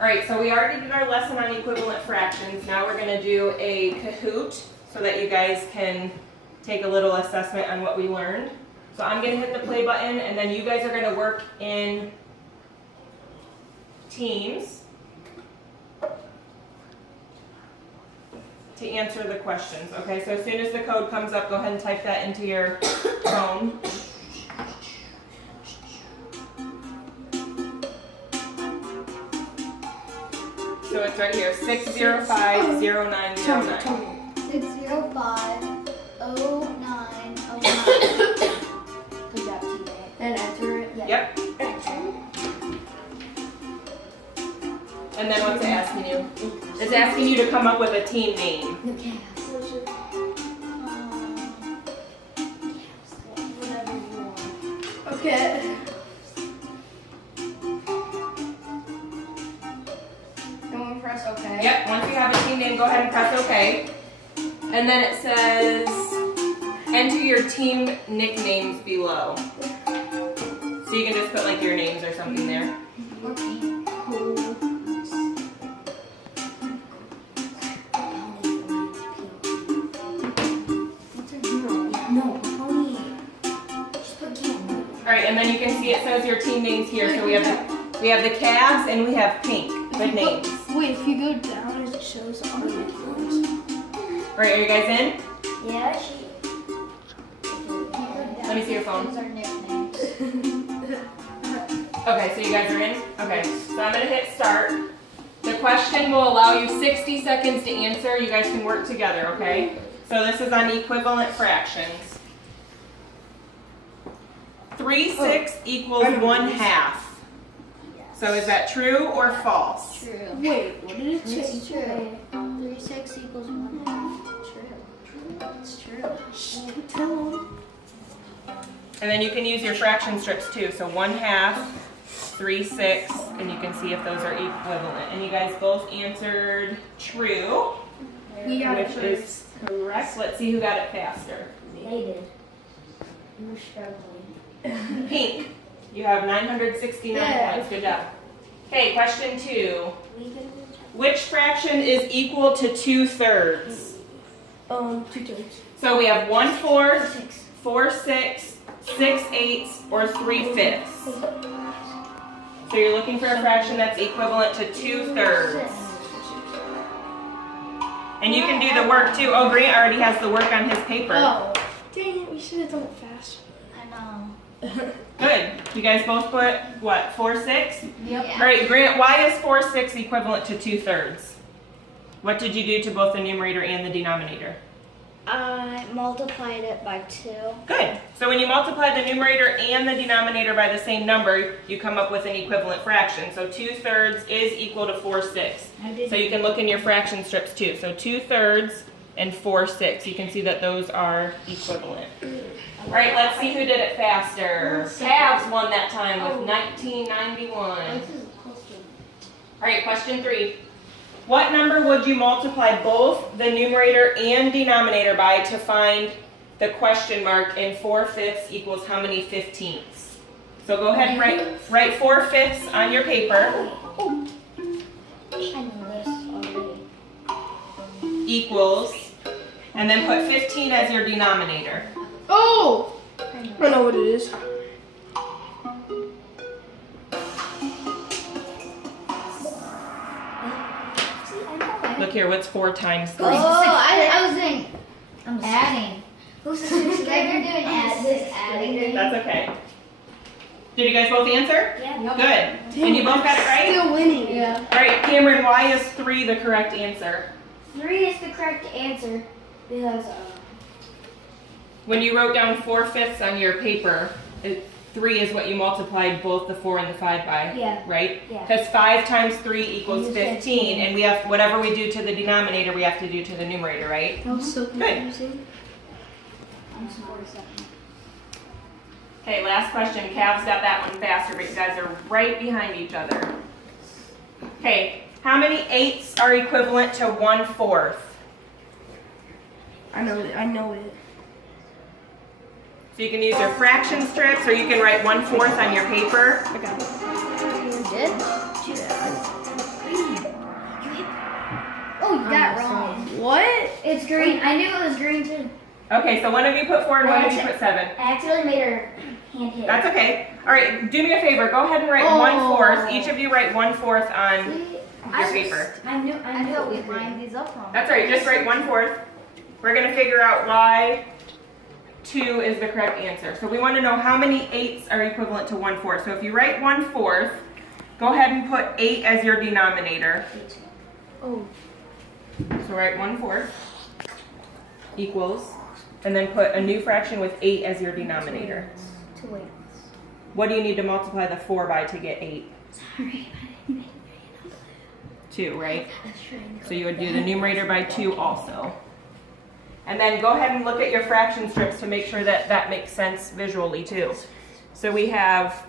All right, so we already did our lesson on equivalent fractions. Now we're going to do a Kahoot so that you guys can take a little assessment on what we learned. So I'm going to hit the play button, and then you guys are going to work in teams to answer the questions. Okay, so as soon as the code comes up, go ahead and type that into your phone. So it's right here, 6050909. 6050909. Good job, teammate. And enter it. Yep. And then what's it asking you? It's asking you to come up with a team name. The Cavs. Whatever you want. Okay. And we'll press OK. Yep, once you have a team name, go ahead and press OK. And then it says, enter your team nicknames below. So you can just put like your names or something there. Alright, and then you can see it says your team names here. So we have the Cavs and we have Pink. Good names. Wait, if you go down, it shows all the nicknames. Alright, are you guys in? Yeah, Let me see your phone. Those are nicknames. Okay, so you guys are in? Okay, so I'm going to hit start. The question will allow you 60 seconds to answer. You guys can work together, okay? So this is on equivalent fractions. 3/6 equals 1/2. So is that true or false? True. Wait, what did it say? It's true. 3/6 equals 1/2. True. It's true. Tell them. And then you can use your fraction strips too. So 1/2, 3/6, and you can see if those are equivalent. And you guys both answered true, We got it which first. is correct. Let's see who got it faster. They did. You were struggling. Pink, you have 969 points. Good job. Okay, question 2. Which fraction is equal to 2/3? 2/3. So we have 1/4, 4/6, 6/8, or 3/5. So you're looking for a fraction that's equivalent to 2/3. And you can do the work too. Oh, Grant already has the work on his paper. Oh, dang it, we should have done it faster. I know. Good. You guys both put, what, 4/6? Yep. All right, Grant, why is 4/6 equivalent to 2/3? What did you do to both the numerator and the denominator? I multiplied it by 2. Good. So when you multiply the numerator and the denominator by the same number, you come up with an equivalent fraction. So 2/3 is equal to 4/6. So you can look in your fraction strips too. So 2/3 and 4/6. You can see that those are equivalent. All right, let's see who did it faster. Cavs won that time with 1991. All right, question 3. What number would you multiply both the numerator and denominator by to find the question mark in 4/5 equals how many 15ths? So go ahead and write 4/5 on your paper. I know this already. Equals, and then put 15 as your denominator. Oh! I know what it is. Look here, what's 4 times 3? Oh, I was doing adding. Who's the six? You're doing adding. That's okay. Did you guys both answer? Yeah. Good. And you both got it right? Still winning. Yeah. All right, Cameron, why is 3 the correct answer? 3 is the correct answer because When you wrote down 4/5 on your paper, 3 is what you multiplied both the 4 and the 5 by, Yeah. right? Yeah. Because 5 times 3 equals Equals 15, and we have, whatever we do to the denominator, we have to do to the numerator, right? That was so confusing. I'm 47. Okay, last question. Cavs got that one faster, but you guys are right behind each other. Okay, how many 8ths are equivalent to 1/4? I know it. So you can use your fraction strips, or you can write 1/4 on your paper. I got it. You did? It's green. I knew it was green too. Okay, so one of you put 4 and one of you put 7. I accidentally made her hand hit. That's okay. All right, do me a favor. Go ahead and write 1/4. Each of you write 1/4 on your paper. I knew we lined these up wrong. That's all right. Just write 1/4. We're gonna figure out why 2 is the correct answer. So we want to know how many 8s are equivalent to 1/4. So if you write 1/4, go ahead and put 8 as your denominator. Oh. So write 1/4 equals, and then put a new fraction with 8 as your denominator. 2 8s. What do you need to multiply the 4 by to get 8? Sorry. 2, right? That's right. So you would do the numerator by 2 also. And then go ahead and look at your fraction strips to make sure that that makes sense visually too. So we have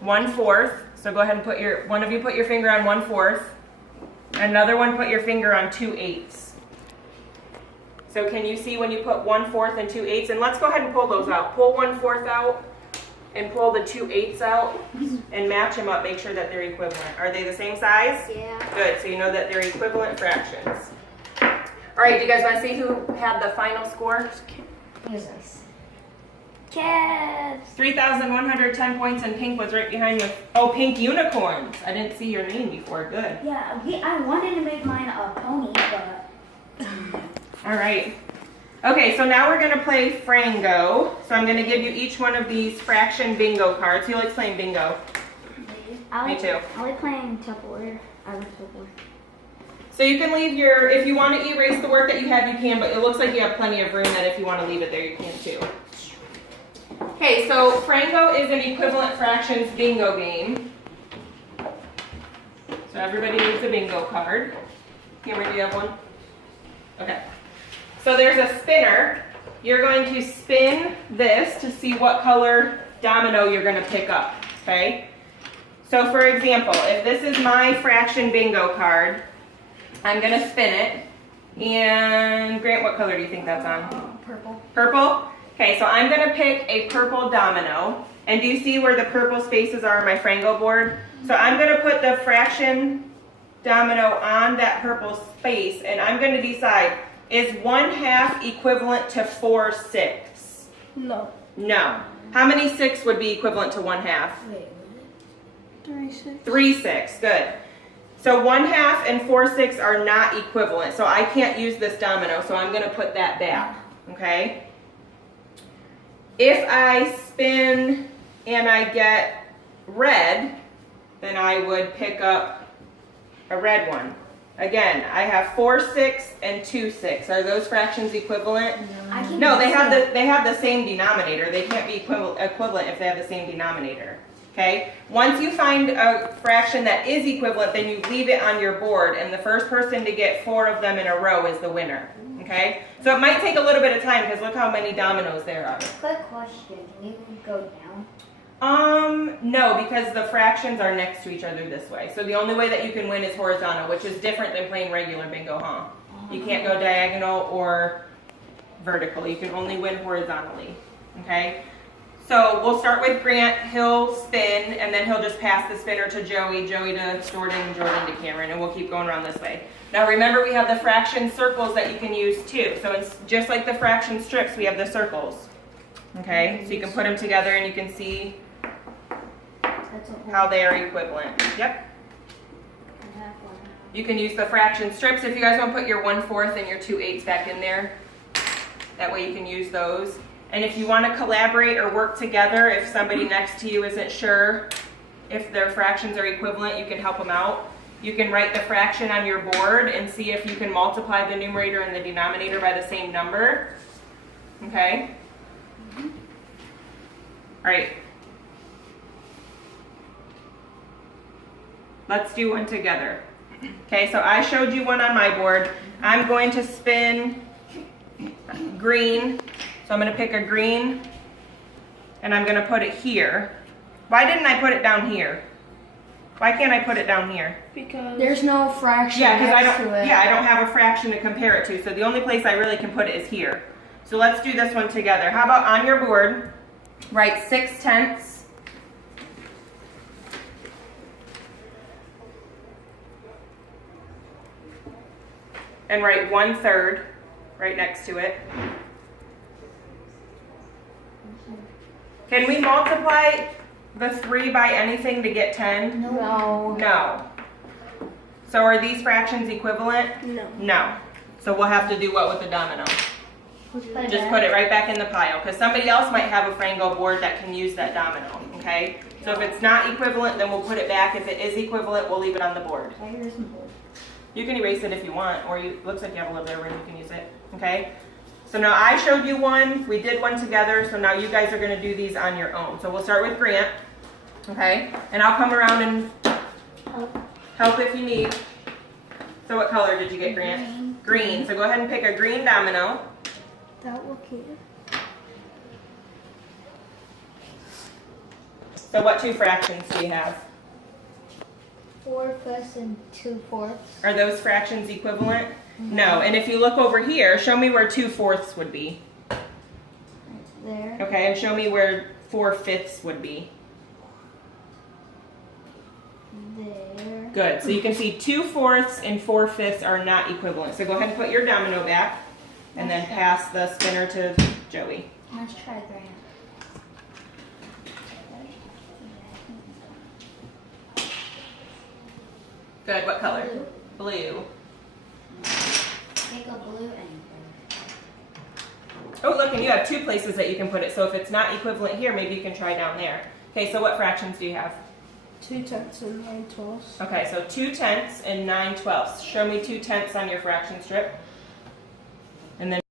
1/4. So go ahead and put one of you put your finger on 1/4. Another one put your finger on 2 8s. So can you see when you put 1/4 and 2 8s? And let's go ahead and pull those out. Pull 1/4 out and pull the 2 8s out and match them up. Make sure that they're equivalent. Are they the same size? Yeah. Good, so you know that they're equivalent fractions. All right, do you guys want to see who had the final score? Who's this? Cavs. 3,110 points, and Pink was right behind with, oh, Pink Unicorns. I didn't see your name before, good. Yeah, I wanted to make mine a pony, but... All right. Okay, so now we're gonna play Frango. So I'm gonna give you each one of these fraction bingo cards. Who likes playing bingo? Me too. I like playing Tupperware. I like Tupperware. So you can leave your, if you want to erase the work that you have, you can, but it looks like you have plenty of room that if you want to leave it there, you can too. Okay, so Frango is an equivalent fractions bingo game. So everybody needs a bingo card. Cameron, do you have one? Okay. So there's a spinner. You're going to spin this to see what color domino you're going to pick up, okay? So for example, if this is my fraction bingo card, I'm going to spin it. And Grant, what color do you think that's on? Purple. Purple? Okay, so I'm going to pick a purple domino. And do you see where the purple spaces are on my Frango board? So I'm going to put the fraction domino on that purple space, and I'm going to decide, is 1/2 equivalent to 4 6? No. No. How many 6 would be equivalent to 1/2? Wait, 3 6. 3 6, good. So 1/2 and 4 6 are not equivalent, so I can't use this domino, so I'm going to put that back, okay? If I spin and I get red, then I would pick up a red one. Again, I have 4 6 and 2 6. Are those fractions equivalent? No, they have the same denominator. They can't be equivalent if they have the same denominator. Okay? Once you find a fraction that is equivalent, then you leave it on your board, and the first person to get 4 of them in a row is the winner. Okay? So it might take a little bit of time because look how many dominoes there are. Quick question. Can you go down? No, because the fractions are next to each other this way. So the only way that you can win is horizontal, which is different than playing regular bingo, huh? You can't go diagonal or vertical. You can only win horizontally. Okay? So we'll start with Grant. He'll spin, and then he'll just pass the spinner to Joey, Joey to Jordan, and Jordan to Cameron, and we'll keep going around this way. Now remember, we have the fraction circles that you can use too. So it's just like the fraction strips, we have the circles. Okay? So you can put them together and you can see how they are equivalent. Yep. You can use the fraction strips if you guys want to put your 1/4 and your 2 8s back in there. That way you can use those. And if you want to collaborate or work together, if somebody next to you isn't sure if their fractions are equivalent, you can help them out. You can write the fraction on your board and see if you can multiply the numerator and the denominator by the same number. Okay? All right. Let's do one together. Okay, so I showed you one on my board. I'm going to spin green. So I'm going to pick a green, and I'm going to put it here. Why didn't I put it down here? Why can't I put it down here? Because there's no fraction Yeah, because next to it. I don't have a fraction to compare it to. So the only place I really can put it is here. So let's do this one together. How about on your board, write 6/10. And write 1/3. right next to it. Can we multiply the 3 by anything to get 10? No. No. So are these fractions equivalent? No. No. So we'll have to do what with the domino? Just put it right back in the pile, because somebody else might have a Frango board that can use that domino, okay? So if it's not equivalent, then we'll put it back. If it is equivalent, we'll leave it on the board. You can erase it if you want, or looks like you have a little bit of room, you can use it, okay? So now I showed you one, we did one together, so now you guys are gonna do these on your own. So we'll start with Grant, okay? And I'll come around and help if you need. So what color did you get, Grant? Green. So go ahead and pick a green domino. That will keep. So what two fractions do you have? 4/5 and 2/4. Are those fractions equivalent? No. And if you look over here, show me where 2/4 would be. There. Okay, and show me where 4/5 would be. There. Good. So you can see 2/4 and 4/5 are not equivalent. So go ahead and put your domino back, and then pass the spinner to Joey. Let's try Grant. Good. What color? Blue. Pick a blue and Oh, look, and you have two places that you can put it. So if it's not equivalent here, maybe you can try down there. Okay, so what fractions do you have? 2/10 and 9/12. Okay, so 2/10 and 9/12. Show me 2/10 on your fraction strip. And then